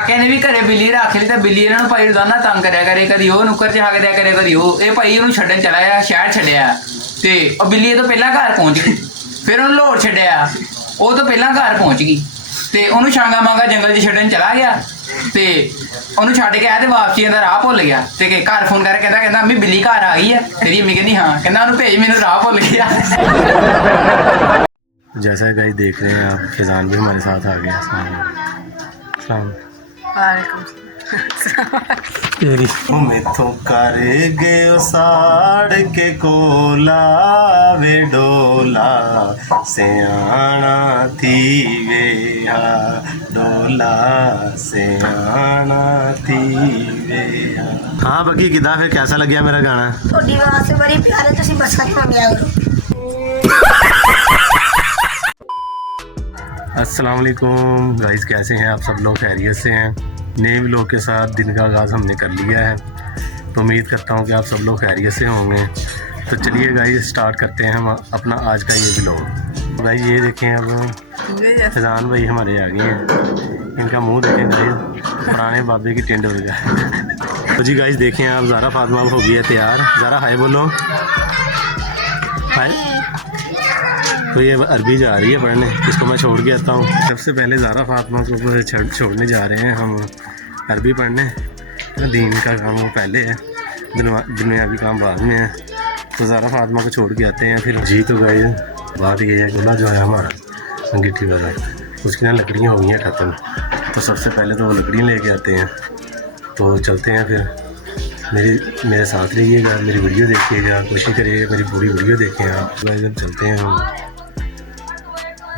काके ने भी घरे बिल्ली रख ली तो बिल्ली इन्होंने भाई रोजाना तंग करया करे, कदी वो नुक्कर च हक दिया करे, कदी वो ये भाई उन्होंने छड्डन चला गया, शहर छड्डिया ते बिल्ली तो पहला घर पहुंच गई, फिर उन्होंने लाहौर छड्डिया, वो तो पहला घर पहुंच गई ते उन्होंने छांगा मांगा जंगल च छड्डन चला गया ते उन्होंने छड्ड के आया ते वापसी का राह भुल गया ते घर फोन करके कहता अम्मी बिल्ली घर आ गई है, तेरी अम्मी कहती हाँ, कहना उन्होंने भेज मैंने राह भुल गया। जैसा गाइस देख रहे हैं आप, फिजान भी हमारे साथ आ गया। मिथों कर गयो साड़ के कोला वे डोला सियाना थी वे डोला सियाना थी वे। हाँ बाकी किदा फिर कैसा लग गया मेरा गाना? थोड़ी आवाज से बड़ी प्यारे तुसी बसा के आ गया। अस्सलाम वालेकुम गाइस, कैसे हैं आप सब लोग? खैरियत से हैं? नए व्लॉग के साथ दिन का आगाज़ हमने कर लिया है, तो उम्मीद करता हूं कि आप सब लोग खैरियत से होंगे। तो चलिए गाइस स्टार्ट करते हैं हम अपना आज का ये व्लॉग। तो भाई ये देखें, अब फैज़ान भाई हमारे आ गए हैं, इनका मुंह देखें गाइस, पुराने बाबे की टेंड हो गया। तो जी गाइस देखें आप, ज़ारा फातिमा हो गई है तैयार। ज़ारा हाय बोलो, हाय। तो ये अरबी जा रही है पढ़ने, इसको मैं छोड़ के आता हूँ। सबसे पहले ज़ारा फातिमा को छोड़ने जा रहे हैं हम अरबी पढ़ने। तो दीन का काम वो पहले है, दुनियावी काम बाद में है। तो ज़ारा फातिमा को छोड़ के आते हैं फिर। जी तो गए, बात ये है कि जो है हमारा अंगीठी वाला, उसकी ना लकड़ियाँ हो गई हैं ख़त्म। तो सबसे पहले तो वो लकड़ियाँ लेके आते हैं। तो चलते हैं फिर, मेरे साथ रहिएगा, मेरी वीडियो देखिएगा, कोशिश करिएगा मेरी पूरी वीडियो देखें आप। जब चलते हैं हम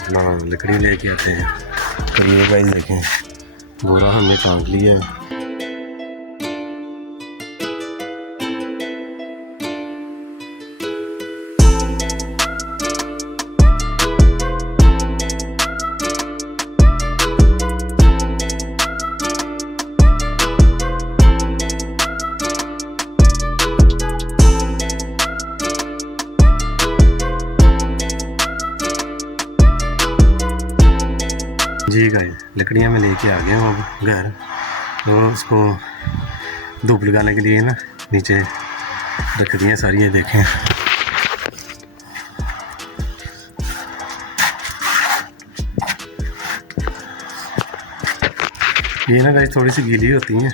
अपना लकड़ी लेके आते हैं। तो ये गाइस देखें, बोरा हमने टांग लिया है। जी गाइस लकड़ियाँ मैं लेके आ गया हूँ अब घर। तो उसको धूप लगाने के लिए ना नीचे रख दी हैं सारी। ये देखें, ये ना गाइस थोड़ी सी गीली होती हैं,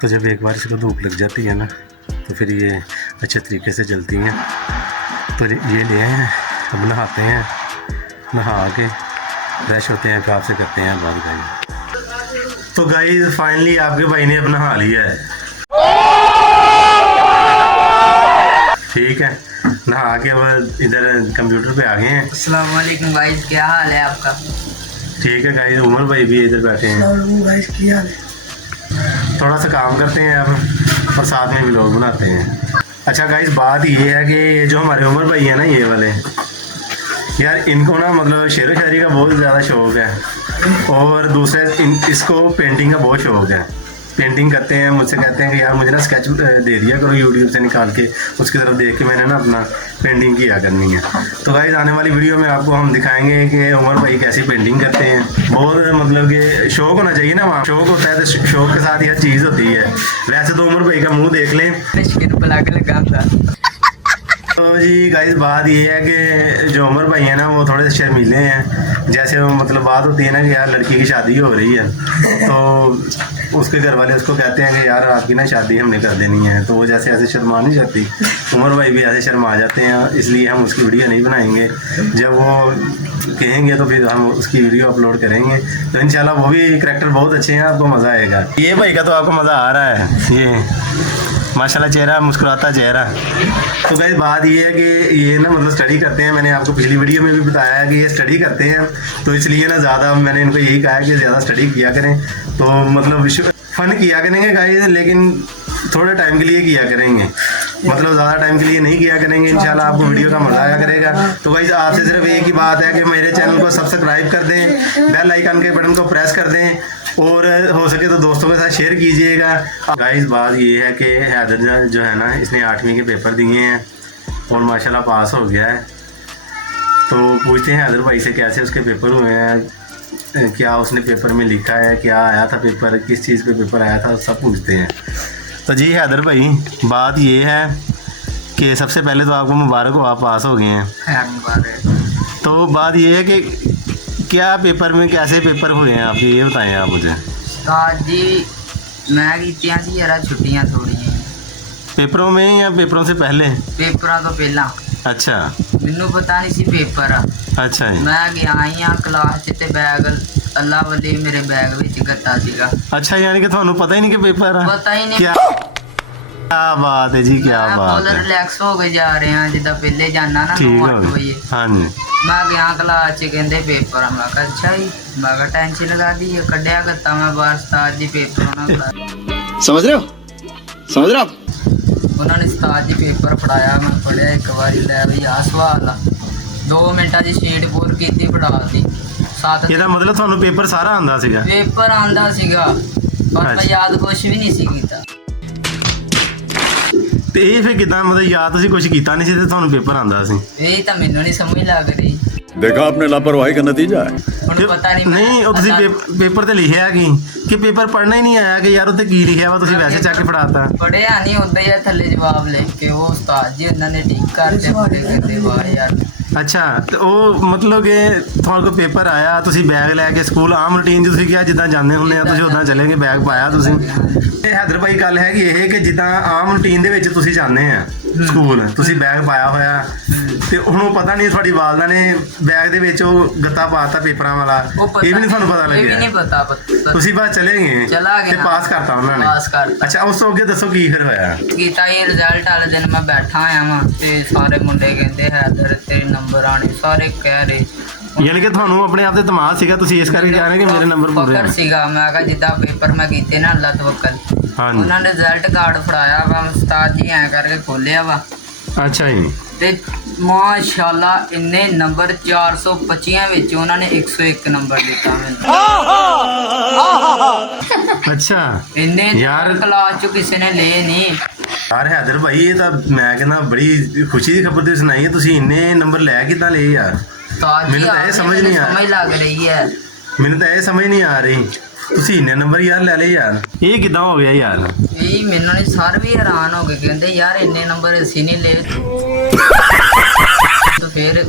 तो जब एक बार इसको धूप लग जाती है ना तो फिर ये अच्छे तरीके से जलती हैं। तो ये ले आए हैं, अब नहाते हैं, नहा के फ्रेश होते हैं, फिर आपसे करते हैं बात गाइस। तो गाइस फाइनली आपके भाई ने अपना नहा लिया है, ठीक है। नहा के अब इधर कंप्यूटर पे आ गए हैं। अस्सलाम वालेकुम गाइस, क्या हाल है आपका? ठीक है गाइस, उमर भाई भी इधर बैठे हैं। गाइस क्या हाल है? थोड़ा सा काम करते हैं अब और साथ में व्लॉग बनाते हैं। अच्छा गाइस बात ये है कि ये जो हमारे उमर भाई है ना, ये वाले यार, इनको ना मतलब शेर व शायरी का बहुत ज़्यादा शौक़ है, और दूसरा इसको पेंटिंग का बहुत शौक़ है। पेंटिंग करते हैं, मुझसे कहते हैं कि यार मुझे ना स्केच दे दिया करो यूट्यूब से निकाल के, उसकी तरफ देख के मैंने ना अपना पेंटिंग किया करनी है। तो गाइस आने वाली वीडियो में आपको हम दिखाएंगे कि उमर भाई कैसी पेंटिंग करते हैं। बहुत मतलब कि शौक़ होना चाहिए ना, वहाँ शौक़ होता है तो शौक़ के साथ यह चीज़ होती है। वैसे तो उमर भाई का मुँह देख लें। तो जी गाइस बात ये है कि जो उमर भाई है ना वो थोड़े से शर्मीले हैं। जैसे वो मतलब बात होती है ना कि यार लड़की की शादी हो रही है, तो उसके घर वाले उसको कहते हैं कि यार आपकी ना शादी हमने कर देनी है, तो वो जैसे ऐसे शर्मा नहीं जाती, उमर भाई भी ऐसे शर्मा जाते हैं। इसलिए हम उसकी वीडियो नहीं बनाएंगे, जब वो कहेंगे तो फिर हम उसकी वीडियो अपलोड करेंगे। तो इंशाल्लाह वो भी करैक्टर बहुत अच्छे हैं, आपको मज़ा आएगा। ये भाई का तो आपको मज़ा आ रहा है, ये माशाल्लाह चेहरा, मुस्कुराता चेहरा। तो गाइस बात ये है कि ये ना मतलब स्टडी करते हैं। मैंने आपको पिछली वीडियो में भी बताया है कि ये स्टडी करते हैं, तो इसलिए ना ज़्यादा मैंने इनको यही कहा है कि ज़्यादा स्टडी किया करें। तो मतलब फ़न किया करेंगे गाइस, लेकिन थोड़े टाइम के लिए किया करेंगे, मतलब ज़्यादा टाइम के लिए नहीं किया करेंगे। इंशाल्लाह आपको वीडियो का मज़ा आया करेगा। तो गाइस आपसे सिर्फ एक ही बात है कि मेरे चैनल को सब्सक्राइब कर दें, बेल आइकन के बटन को प्रेस कर दें, और हो सके तो दोस्तों के साथ शेयर कीजिएगा। गाइस बात ये है कि हैदर जो है ना, इसने 8वीं के पेपर दिए हैं और माशाल्लाह पास हो गया है। तो पूछते हैं हैदर भाई से कैसे उसके पेपर हुए हैं। क्या उसने पेपर में लिखा है, क्या आया था पेपर, किस चीज़ पे पेपर आया था, सब पूछते हैं। तो जी हैदर भाई, बात ये है कि सबसे पहले तो आपको मुबारक हो, आप पास हो गए हैं। तो बात ये है कि क्या पेपर में कैसे पेपर हुए हैं आपके, ये बताएं आप मुझे। उस्ताद जी मैं कीतियां सी यार छुट्टियां थोड़ियां पेपरों में या पेपरों से पहले? पेपरां तो पहला अच्छा मैनू पता नहीं सी पेपर आ। अच्छा जी। मैं गया ही हाँ क्लास च ते बैग अल्लाह वाले मेरे बैग विच गत्ता सीगा। अच्छा यानी कि ਤੁਹਾਨੂੰ पता ही नहीं कि पेपर है? पता ही नहीं। क्या बात है जी, क्या मैं बात फुल है। रिलैक्स हो के जा रहे हैं जिद्दां पहले जाना ना ठीक 9-8 है बजे। हाँ जी। मैं गया क्लास च कहंदे पेपर आ। मैं कहा अच्छा जी, मैं कहा टेंशन लगा दी है, कड्डिया गत्ता मैं बाहर उस्ताद जी पेपर होना क्लास। समझ रहे हो आप? उन्होंने उस्ताद जी पेपर फड़ाया, मैं पढ़िया एक बारी लै भी आ सवाल आ 2 मिनटां दी शीट पूर कीती फड़ाती 7 ਇਹਦਾ ਮਤਲਬ ਤੁਹਾਨੂੰ ਪੇਪਰ ਸਾਰਾ ਆਂਦਾ ਸੀਗਾ? पेपर आंदा सीगा पर मैं अच्छा। याद कुछ भी नहीं सी कीता। ਤੇ ਇਹ ਫਿਰ ਕਿਦਾਂ, ਮਤਲਬ ਯਾਦ ਤੁਸੀਂ ਕੁਝ ਕੀਤਾ ਨਹੀਂ ਸੀ ਤੇ ਤੁਹਾਨੂੰ ਪੇपर ਆਂਦਾ ਸੀ? यही तो मैनू नहीं समझ लग रही। देखा आपने लापरवाही का नतीजा है। हुण पता नहीं ਨਹੀਂ ਉਹ ਤੁਸੀਂ ਪੇਪਰ ਤੇ ਲਿਖਿਆ ਕਿ ਪੇपर ਪੜ੍ਹਨਾ ਹੀ ਨਹੀਂ ਆਇਆ ਕਿ ਯਾਰ ਉੱਤੇ ਕੀ ਲਿਖਿਆ ਵਾ, ਤੁਸੀਂ ਵੈਸੇ ਚੱਕ ਕੇ ਫੜਾਤਾ? पढ़िया नहीं उदा ही थले जवाब लेके वो उस्ताद जी उन्होंने ठीक कर दिया पढ़े कहते वाह यार। ਅੱਛਾ ਤੇ ਉਹ ਮਤਲਬ ਕਿ ਤੁਹਾਡੇ ਕੋਲ ਪੇਪਰ ਆਇਆ, ਤੁਸੀਂ ਬੈਗ ਲੈ ਕੇ ਸਕੂਲ ਆਮ ਰੂਟੀਨ 'ਚ ਤੁਸੀਂ ਕਿਹਾ ਜਿੱਦਾਂ ਜਾਂਦੇ ਹੁੰਦੇ ਆ ਤੁਸੀਂ ਉਦਾਂ ਚਲੇ ਗਏ, ਬੈਗ ਪਾਇਆ ਤੁਸੀਂ? ਇਹ ਹੈਦਰ ਭਾਈ ਗੱਲ ਹੈਗੀ ਇਹ ਕਿ ਜਿੱਦਾਂ ਆਮ ਰੂਟੀਨ ਦੇ ਵਿੱਚ ਤੁਸੀਂ ਜਾਂਦੇ ਆ ਸਕੂਲ, ਤੁਸੀਂ ਬੈਗ ਪਾਇਆ ਹੋਇਆ ਤੇ ਉਹਨੂੰ ਪਤਾ ਨਹੀਂ ਤੁਹਾਡੀ ਵਾਲਦਾ ਨੇ ਬੈਗ ਦੇ ਵਿੱਚ ਉਹ ਗੱਤਾ ਪਾਤਾ ਪੇਪਰਾਂ ਵਾਲਾ, ਇਹ ਵੀ ਨਹੀਂ ਤੁਹਾਨੂੰ ਪਤਾ ये भी नहीं ਲੱਗਿਆ? पता ਤੁਸੀਂ ਬਾਅਦ ਚਲੇ ਗਏ चला ਤੇ गया ਪਾਸ ਕਰਤਾ ਉਹਨਾਂ ਨੇ? पास करता ਅੱਛਾ ਉਸ ਤੋਂ ਅੱਗੇ ਦੱਸੋ ਕੀ ਫਿਰ ਹੋਇਆ? ਕੀਤਾ ਇਹ ਰਿਜ਼ਲਟ ਵਾਲੇ ਦਿਨ ਮੈਂ ਬੈਠਾ ਆਇਆ ਵਾਂ ਤੇ ਸਾਰੇ ਮੁੰਡੇ ਕਹਿੰਦੇ ਹੈਦਰ ਤੇਰੇ ਨੰਬਰ ਆਣੇ, ਸਾਰੇ ਕਹਿ ਰਹੇ। ਯਾਨੀ ਕਿ ਤੁਹਾਨੂੰ ਆਪਣੇ ਆਪ ਤੇ ਤਮਾਜ਼ ਸੀਗਾ, ਤੁਸੀਂ ਇਸ ਕਰਕੇ ਕਹਿ ਰਹੇ ਕਿ ਮੇਰੇ ਨੰਬਰ ਪੂਰੇ ਫਕਰ ਨੇ? ਸੀਗਾ। ਮੈਂ ਕਿਹਾ ਜਿੱਦਾਂ ਪੇਪਰ ਮੈਂ ਕੀਤੇ ਨਾ ਅੱਲਾ ਤਵੱਕਲ, ਹਾਂਜੀ ਉਹਨਾਂ ਨੇ ਰਿਜ਼ਲਟ ਕਾਰਡ ਫੜਾਇਆ ਵਾ ਉਸਤਾਦ ਜੀ ਐਂ ਕਰਕੇ ਖੋਲਿਆ ਵਾ ਅੱਛਾ ਜੀ। ਤੇ ਮਾਸ਼ਾਅੱਲਾ ਇੰਨੇ ਨੰਬਰ 425 ਵਿੱਚ ਉਹਨਾਂ ਨੇ 101 ਨੰਬਰ ਦਿੱਤਾ ਮੈਨੂੰ। ਅੱਛਾ ਇੰਨੇ ਯਾਰ। ਕਲਾਸ ਚ ਕਿਸੇ ਨੇ ਲਏ ਨਹੀਂ। ਯਾਰ ਹੈਦਰ ਭਾਈ ਇਹ ਤਾਂ ਮੈਂ ਕਹਿੰਦਾ ਬੜੀ ਖੁਸ਼ੀ ਦੀ ਖਬਰ ਤੇ ਸੁਣਾਈ ਹੈ, ਤੁਸੀਂ ਇੰਨੇ ਨੰਬਰ ਲੈ ਕਿੱਦਾਂ ਲਏ ਯਾਰ? ਉਸਤਾਦ ਜੀ ਮੈਨੂੰ ਤਾਂ ਇਹ ਸਮਝ ਨਹੀਂ ਆ ਸਮਝ ਲੱਗ ਰਹੀ ਹੈ। ਮੈਨੂੰ ਤਾਂ ਇਹ ਸਮਝ ਨਹੀਂ ਆ ਰਹੀ, ਤੁਸੀਂ ਇੰਨੇ ਨੰਬਰ ਯਾਰ ਲੈ ਲਏ ਯਾਰ, ਇਹ ਕਿੱਦਾਂ ਹੋ ਗਿਆ ਯਾਰ? ਇਹ ਮੈਨੂੰ ਨਹੀਂ ਸਰ ਵੀ ਹੈਰਾਨ ਹੋ ਗਏ, ਕਹਿੰਦੇ ਯਾਰ ਇੰਨੇ ਨੰਬਰ ਅਸੀਂ ਨਹੀਂ ਲਏ। ਤਾਂ ਫਿਰ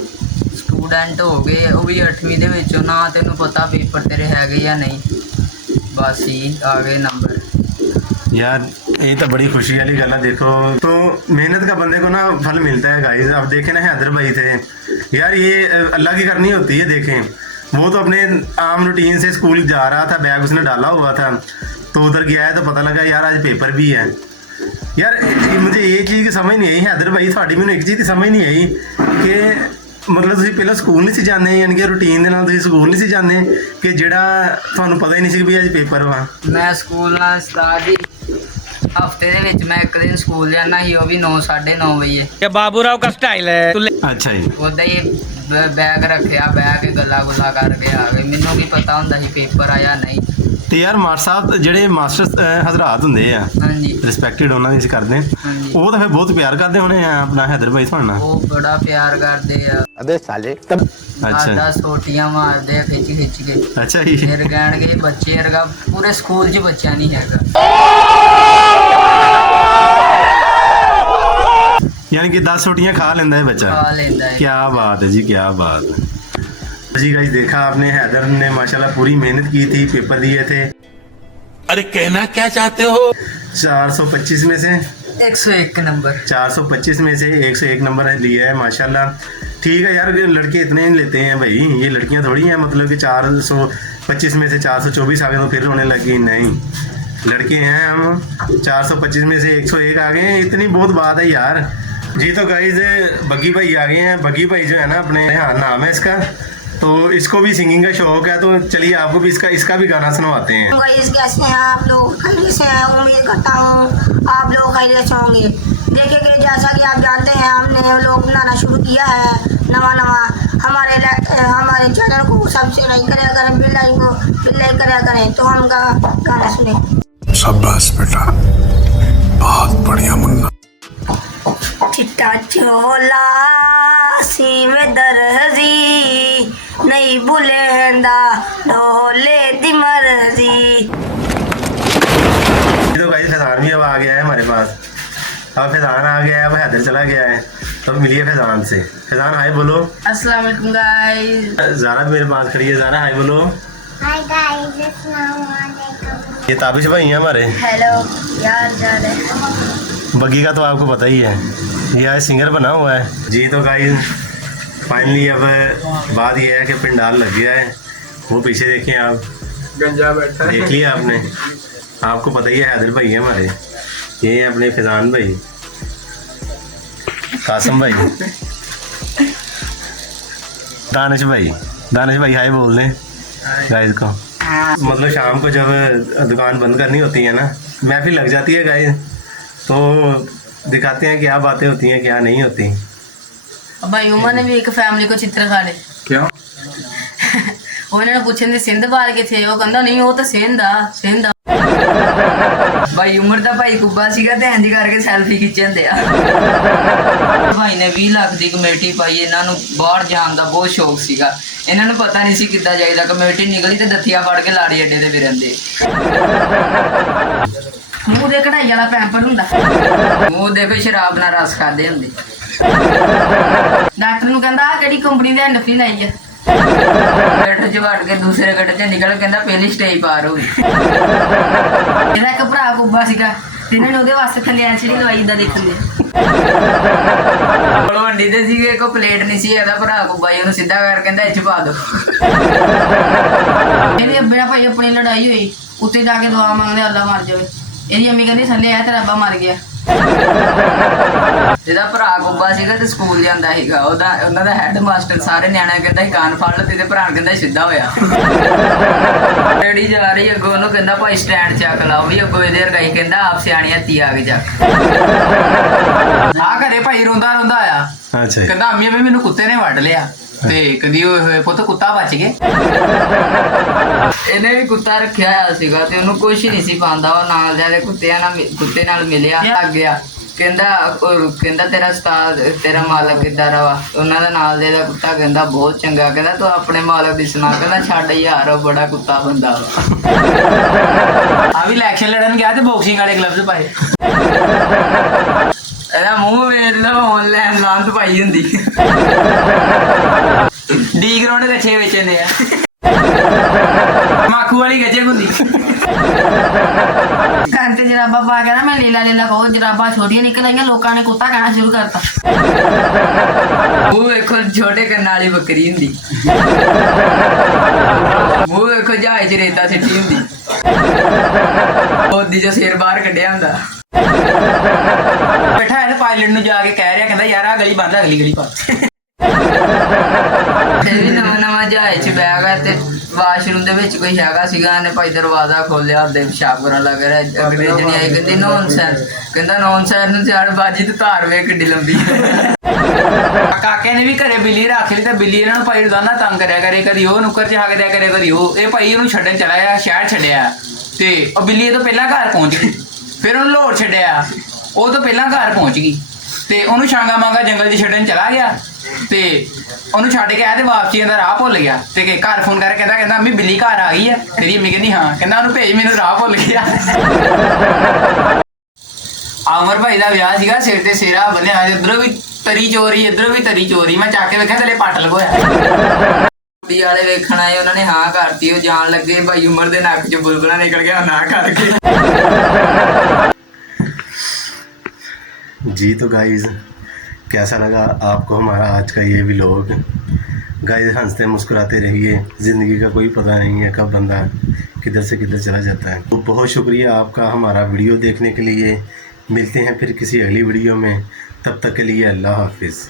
ਸਟੂਡੈਂਟ ਹੋ ਗਏ ਉਹ ਵੀ 8ਵੀਂ ਦੇ ਵਿੱਚੋਂ, ਨਾ ਤੈਨੂੰ ਪਤਾ ਪੇਪਰ ਤੇਰੇ ਹੈਗੇ ਜਾਂ ਨਹੀਂ, ਬਸ ਹੀ ਆ ਗਏ ਨੰबर। यार ये तो बड़ी खुशी वाली गल है। देखो तो मेहनत का बंदे को ना फल मिलता है गाइस। अब देखें ना हैदर भाई थे यार, ये अल्लाह की करनी होती है। देखें वो तो अपने आम रूटीन से स्कूल जा रहा था, बैग उसने डाला हुआ था, तो उधर गया है तो पता लगा यार आज पेपर भी है। यार मुझे ये चीज़ की समझ नहीं आई हैदर भाई, थोड़ी मैंने एक चीज़ की समझ नहीं आई कि ਮਤਲਬ ਤੁਸੀਂ ਪਹਿਲਾਂ ਸਕੂਲ ਨਹੀਂ ਸੀ ਜਾਂਦੇ, ਯਾਨੀ ਕਿ ਰੂਟੀਨ ਦੇ ਨਾਲ ਤੁਸੀਂ ਸਕੂਲ ਨਹੀਂ ਸੀ ਜਾਂਦੇ ਕਿ ਜਿਹੜਾ ਤੁਹਾਨੂੰ ਪਤਾ ਹੀ ਨਹੀਂ ਸੀ ਕਿ ਵੀ ਅੱਜ ਪੇਪਰ ਵਾ? ਮੈਂ ਸਕੂਲ ਨਾਲ ਉਸਤਾਦ ਜੀ ਹਫਤੇ ਦੇ ਵਿੱਚ ਮੈਂ ਇੱਕ ਦਿਨ ਸਕੂਲ ਜਾਂਦਾ ਸੀ, ਉਹ ਵੀ 9-9:30 ਵਜੇ। ये बाबूराव का स्टाइल है। ਅੱਛਾ ਜੀ। ਉੱਦਾਂ ਹੀ ਬੈਗ ਰੱਖਿਆ, ਬਹਿ ਕੇ ਗੱਲਾਂ ਗੁੱਲਾਂ ਕਰਕੇ ਆ ਗਏ। ਮੈਨੂੰ ਕੀ ਪਤਾ ਹੁੰਦਾ ਸੀ ਪੇਪਰ ਆਇਆ ਨਹੀਂ। ਤੇ ਯਾਰ ਸਾਹਿਬ ਜਿਹੜੇ ਮਾਸਟਰ ਹਜ਼ਰਾਤ ਹੁੰਦੇ ਆ ਹਾਂਜੀ ਰਿਸਪੈਕਟਡ, ਉਹਨਾਂ ਦੀ ਅਸੀਂ ਕਰਦੇ ਹਾਂਜੀ, ਉਹ ਤਾਂ ਫਿਰ ਬਹੁਤ ਪਿਆਰ ਕਰਦੇ ਹੋਣੇ ਆ ਆਪਣਾ ਹੈਦਰ ਭਾਈ ਤੁਹਾਡੇ ਨਾਲ? ਉਹ ਬੜਾ ਪਿਆਰ ਕਰਦੇ ਆ। अबे साले तब ਸਾਡਾ ਸੋਟੀਆਂ ਮਾਰਦੇ ਆ ਖਿੱਚ ਖਿੱਚ ਕੇ। ਅੱਛਾ ਜੀ। ਫਿਰ ਕਹਿਣਗੇ ਬੱਚੇ ਵਰਗਾ ਪੂਰੇ ਸਕੂਲ 'ਚ ਬੱਚਾ ਨਹੀਂ ਹੈਗਾ। यानी कि 10 रोटियां खा लेता है बच्चा। ਖਾ ਲੈਂਦਾ ਹੈ। क्या बात है जी, क्या बात है जी। गाइस देखा आपने, हैदर ने माशाल्लाह पूरी मेहनत की थी, पेपर दिए थे। अरे कहना क्या चाहते हो? 425 में से 101 नंबर। 425 में से 101 नंबर लिए है माशाल्लाह। ठीक है यार, लड़के इतने ही लेते हैं भाई, ये लड़कियां थोड़ी हैं मतलब कि 425 में से 424 आ गए तो फिर होने लगी। नहीं, लड़के हैं हम, 425 में से 101 आ गए हैं, इतनी बहुत बात है यार जी। तो गाइज बग्गी भाई आ गए हैं। बग्गी भाई जो है ना अपने, हाँ नाम है इसका, तो इसको भी सिंगिंग का शौक है, तो चलिए आपको भी इसका भी गाना सुनवाते हैं। गाइस कैसे हैं आप लोग? खैरियत से हैं? उम्मीद करता हूँ आप लोग खैरियत से होंगे। देखिए कि जैसा कि आप जानते हैं हमने लोग बनाना शुरू किया है नवा हमारे चैनल को सब्सक्राइब करें करें, बिल लाइक करें करें, तो हम गाना सुने। शाबाश बेटा, बहुत बढ़िया मुन्ना। चिट्टा चोला सी में दर्जी नहीं भूलेंदा ढोले दी मर्जी। तो भाई फैजान भी अब आ गया है हमारे पास। अब फैजान आ गया है, अब हैदर चला गया है, तो मिलिए फैजान से। फैजान हाय बोलो। अस्सलाम वालेकुम गाइस। ज़ारा भी मेरे पास खड़ी है। ज़ारा हाय बोलो। हाय गाइस, अस्सलाम वालेकुम। ये ताबिश भाई हैं हमारे। हेलो यार, जान है बग्गी का तो आपको पता ही है, ये आज सिंगर बना हुआ है जी। तो गाइस फाइनली अब बात ये है कि पंडाल लग गया है। वो पीछे देखें आप, गंजा बैठा देख लिया आपने। आपको पता ही है हैदर भाई है हमारे, ये हैं अपने फैजान भाई, कासिम भाई, दानिश भाई हाय बोल दें गाइस को। मतलब शाम को जब दुकान बंद करनी होती है ना, महफिल लग जाती है गाइस, तो दिखाते हैं क्या बातें होती हैं क्या नहीं होती। भाई उमर ने भी एक फैमिली को चित्र खा ले। क्यों? ਉਹਨਾਂ ਨੂੰ ਪੁੱਛਣ ਦੇ ਸਿੰਧ ਬਾਹਰ ਕਿੱਥੇ, ਉਹ ਕਹਿੰਦਾ ਨਹੀਂ ਉਹ ਤਾਂ ਸਿੰਧ ਆ। ਭਾਈ ਉਮਰ ਦਾ ਭਾਈ ਕੁੱਬਾ ਸੀਗਾ ਤੇ ਇੰਜ ਕਰਕੇ ਸੈਲਫੀ ਖਿੱਚਦੇ ਆ। ਭਾਈ ਨੇ 20 ਲੱਖ ਦੀ ਕਮੇਟੀ ਪਾਈ, ਇਹਨਾਂ ਨੂੰ ਬਾਹਰ ਜਾਣ ਦਾ ਬਹੁਤ ਸ਼ੌਕ ਸੀਗਾ। ਇਹਨਾਂ ਨੂੰ ਪਤਾ ਨਹੀਂ ਸੀ ਕਿੱਦਾਂ ਜਾਈਦਾ, ਕਮੇਟੀ ਨਿਕਲੀ ਤੇ ਦੱਥੀਆਂ ਫੜ ਕੇ ਲਾੜੀ ਅੱਡੇ ਤੇ ਫਿਰਦੇ। ਮੂੰਹ ਦੇ ਕਢਾਈ ਵਾਲਾ ਪੈਂਪਰ ਹੁੰਦਾ, ਉਹ ਦੇਖੋ ਸ਼ਰਾਬ ਨਾਲ ਰਸ ਖਾਦੇ ਹੁੰਦੇ। ਡਾਕਟਰ ਨੂੰ ਕਹਿੰਦਾ ਆ ਕਿਹੜੀ ਕੰਪਨੀ ਦੀ ਨਕਲੀ ਲਾਈ ਆ। ਗੱਠ ਚ ਵੜ ਕੇ ਦੂਸਰੇ ਗੱਠ ਚ ਨਿਕਲ, ਕਹਿੰਦਾ ਪਹਿਲੀ ਸਟੇਜ ਪਾਰ ਹੋ ਗਈ। ਇਹਦਾ ਇੱਕ ਭਰਾ ਕੁੱਬਾ ਸੀਗਾ ਤੇ ਇਹਨਾਂ ਨੇ ਉਹਦੇ ਵਾਸਤੇ ਥੱਲੇ ਐਲਸੀਡੀ ਲਵਾਈ ਦਾ ਦੇਖਣ ਦੇ। ਭਲਵੰਡੀ ਦੇ ਸੀਗੇ, ਕੋਈ ਪਲੇਟ ਨਹੀਂ ਸੀ, ਇਹਦਾ ਭਰਾ ਕੁੱਬਾ ਜੀ ਉਹਨੂੰ ਸਿੱਧਾ ਕਰ ਕਹਿੰਦਾ ਇੱਥੇ ਪਾ ਦੋ। ਇਹਦੇ ਅੱਬੇ ਨਾਲ ਭਾਈ ਆਪਣੀ ਲੜਾਈ ਹੋਈ, ਉੱਤੇ ਜਾ ਕੇ ਦੁਆ ਮੰਗਦੇ ਅੱਲਾ ਮਰ ਜਾਵੇ। ਇਹਦੀ ਅੰਮੀ ਕਹਿੰਦੀ ਥੱਲੇ ਆਇਆ ਤੇਰਾ ਅੱਬਾ ਮਰ ਗਿਆ। ਜਿਹਦਾ ਭਰਾ ਕੁੱਬਾ ਸੀਗਾ ਤੇ ਸਕੂਲ ਜਾਂਦਾ ਸੀਗਾ, ਉਹਨਾਂ ਦਾ ਹੈਡ ਮਾਸਟਰ ਸਾਰੇ ਨਿਆਣਿਆਂ ਕਹਿੰਦਾ ਸੀ ਕਾਨ ਫੜ ਲਓ, ਤੇ ਭਰਾ ਕਹਿੰਦਾ ਸਿੱਧਾ ਹੋਇਆ। ਡੈਡੀ ਜਾ ਰਹੀ ਅੱਗੋਂ, ਉਹਨੂੰ ਕਹਿੰਦਾ ਭਾਈ ਸਟੈਂਡ ਚੱਕ ਲਾਓ ਵੀ, ਅੱਗੋਂ ਇਹਦੇ ਵਰਗਾ ਹੀ ਕਹਿੰਦਾ ਆਪ ਸਿਆਣੀ ਹੱਤੀ ਆ ਕੇ ਚੱਕ। ਆ ਘਰੇ ਭਾਈ ਰੋਂਦਾ ਆਇਆ, ਅੱਛਾ ਜੀ। ਕਹਿੰਦਾ ਅੰਮੀ ਮੈਨੂੰ ਕੁੱਤੇ ਨੇ ਵੱਢ ਲਿਆ। ਤੇ ਕਹਿੰਦੀ ਓਏ ਪੁੱਤ ਕੁੱਤਾ ਬਚ ਗਏ। ਇਹਨੇ ਵੀ ਕੁੱਤਾ ਰੱਖਿਆ ਹੋਇਆ ਸੀਗਾ ਤੇ ਉਹਨੂੰ ਕੁਛ ਨਹੀਂ ਸੀ ਪਾਉਂਦਾ। ਉਹ ਨਾਲ ਜਾ ਕੇ ਕੁੱਤੇ ਨਾਲ ਮਿਲਿਆ, ਲੱਗ ਗਿਆ। ਕਹਿੰਦਾ ਤੇਰਾ ਉਸਤਾਦ ਤੇਰਾ ਮਾਲਕ ਕਿੱਦਾਂ ਵਾ? ਉਹਨਾਂ ਦਾ ਨਾਲ ਦੇ ਦਾ ਕੁੱਤਾ ਕਹਿੰਦਾ ਬਹੁਤ ਚੰਗਾ। ਕਹਿੰਦਾ ਤੂੰ ਆਪਣੇ ਮਾਲਕ ਦੀ ਸੁਣਾ। ਕਹਿੰਦਾ ਛੱਡ ਯਾਰ, ਉਹ ਬੜਾ ਕੁੱਤਾ ਬੰਦਾ ਵਾ। ਆ ਵੀ ਇਲੈਕਸ਼ਨ ਲੜਨ ਗਿਆ ਤੇ ਬਾਕਸਿੰਗ ਵਾਲੇ ਗਲਵਜ਼ ਪਾਏ। ਇਹਦਾ ਮੂੰਹ ਵੇਖ ਲਓ, ਆਨਲਾਈਨ ਲਾਂਤ ਪਾਈ ਹੁੰਦੀ। ਡੀ ਗਰਾਉਂਡ ਗੱਛੇ ਵੇਚਦੇ ਆ, ਮਾਖੂ ਵਾਲੀ ਗੱਜੇ ਹੁੰਦੀ। ਕੰਨ ਤੇ ਜਰਾਬਾ ਪਾ ਕੇ ਨਾ ਮੈਂ ਲੀਲਾ ਕਹੋ, ਜਰਾਬਾ ਛੋਟੀਆਂ ਨਿਕਲ ਆਈਆਂ, ਲੋਕਾਂ ਨੇ ਕੁੱਤਾ ਕਹਿਣਾ ਸ਼ੁਰੂ ਕਰਤਾ। ਮੂੰਹ ਵੇਖੋ ਛੋਟੇ ਕੰਨਾਂ ਵਾਲੀ ਬੱਕਰੀ ਹੁੰਦੀ। ਮੂੰਹ ਵੇਖੋ ਜਹਾਜ਼ 'ਚ ਰੇਤਾ ਸਿੱਟੀ ਹੁੰਦੀ। ਉਹਦੀ ਜੋ ਸਿਰ ਬਾਹਰ ਕੱਢਿਆ ਹੁੰਦਾ। ਬੈਠਾ ਹੈ ਪਾਇਲਟ ਨੂੰ ਜਾ ਕੇ ਕਹਿ ਰਿਹਾ, ਕਹਿੰਦਾ ਯਾਰ ਆ ਗਲੀ ਬੰਦ, ਅਗਲੀ ਗਲੀ ਪਾ। ਫਿਰ ਵੀ ਨਵਾਂ ਜਹਾਜ਼ 'ਚ ਬਹਿ ਗਿਆ ਤੇ ਵਾਸ਼ਰੂਮ ਦੇ ਵਿੱਚ ਕੋਈ ਹੈਗਾ ਸੀਗਾ, ਇਹਨੇ ਭਾਈ ਦਰਵਾਜ਼ਾ ਖੋਲਿਆ, ਉਹਦੇ ਪਿਸ਼ਾਬ ਕਰਨ ਲੱਗ ਰਿਹਾ। ਅੰਗਰੇਜ਼ਣੀ ਆਈ, ਕਹਿੰਦੀ ਨੌਨਸੈਂਸ। ਕਹਿੰਦਾ ਨੌਨਸੈਂਸ ਨੂੰ ਛੱਡ, ਬਾਜੀ ਤੇ ਧਾਰ ਵੇ ਕਿੱਡੀ ਲੰਬੀ। ਕਾਕੇ ਨੇ ਵੀ ਘਰੇ ਬਿੱਲੀ ਰੱਖ ਲਈ ਤੇ ਬਿੱਲੀ ਇਹਨਾਂ ਨੂੰ ਭਾਈ ਰੋਜ਼ਾਨਾ ਤੰਗ ਕਰਿਆ ਕਰੇ, ਕਦੀ ਉਹ ਨੁੱਕਰ 'ਚ ਹੱਗਦਿਆ ਕਰੇ, ਕਦੀ ਉਹ। ਇਹ ਭਾਈ ਉਹਨੂੰ ਛੱਡਣ ਚਲਾ ਗਿਆ, ਸ਼ਹਿਰ ਛੱਡਿਆ ਤੇ ਉਹ ਬਿੱਲੀ ਇਹ ਤੋਂ ਪਹਿਲਾਂ ਘਰ ਪਹੁੰਚ ਗਈ। ਫਿਰ ਉਹਨੂੰ ਲਾਹੌਰ ਛੱਡਿਆ, ਉਹ ਤੋਂ ਪਹਿਲਾਂ ਘਰ ਪਹੁੰਚ ਗਈ ਤੇ ਉਹਨੂੰ ਛਾਂਗਾ ਮਾਂਗਾ ਜੰਗਲ 'ਚ ਛੱਡਣ ਚਲਾ ਗਿਆ ਤੇ ਉਹਨੂੰ ਛੱਡ ਕੇ ਆਇਆ ਤੇ ਵਾਪਸੀ ਦਾ ਰਾਹ ਭੁੱਲ ਗਿਆ ਤੇ ਘਰ ਫੋਨ ਕਰਕੇ ਕਹਿੰਦਾ ਅੰਮੀ ਬਿੱਲੀ ਘਰ ਆ ਗਈ ਆ। ਤੇਰੀ ਅੰਮੀ ਕਹਿੰਦੀ ਹਾਂ। ਕਹਿੰਦਾ ਉਹਨੂੰ ਭੇਜ, ਮੈਨੂੰ ਰਾਹ ਭੁੱਲ ਗਿਆ। ਅਮਰ ਭਾਈ ਦਾ ਵਿਆਹ ਸੀਗਾ, ਸਿਰ ਤੇ ਸਿਰਾ ਬੰਨਿਆ ਹੋਇਆ, ਇੱਧਰੋਂ ਵੀ ਤਰੀ ਚੋਰੀ ਇੱਧਰੋਂ ਵੀ ਤਰੀ ਚੋਰੀ। ਮੈਂ ਚੱਕ ਕੇ ਵੇਖਿਆ ਥੱਲੇ ਪੱਟ ਲਗੋਇਆ। ਕੁੜੀ ਵਾਲੇ ਵੇਖਣ ਆਏ, ਉਹਨਾਂ ਨੇ ਹਾਂ ਕਰਤੀ। ਉਹ ਜਾਣ ਲੱਗੇ, ਭਾਈ ਉਮਰ ਦੇ ਨੱਕ 'ਚ ਬੁਲਬੁਲਾ ਨਿਕਲ ਗਿਆ, ਨਾ ਕਰਕੇ। जी तो गाइज़ कैसा लगा आपको हमारा आज का ये व्लॉग? गाइज़ हंसते मुस्कुराते रहिए, ज़िंदगी का कोई पता नहीं है कब बंदा किधर से किधर चला जाता है। तो बहुत शुक्रिया आपका हमारा वीडियो देखने के लिए। मिलते हैं फिर किसी अगली वीडियो में, तब तक के लिए अल्लाह हाफिज़।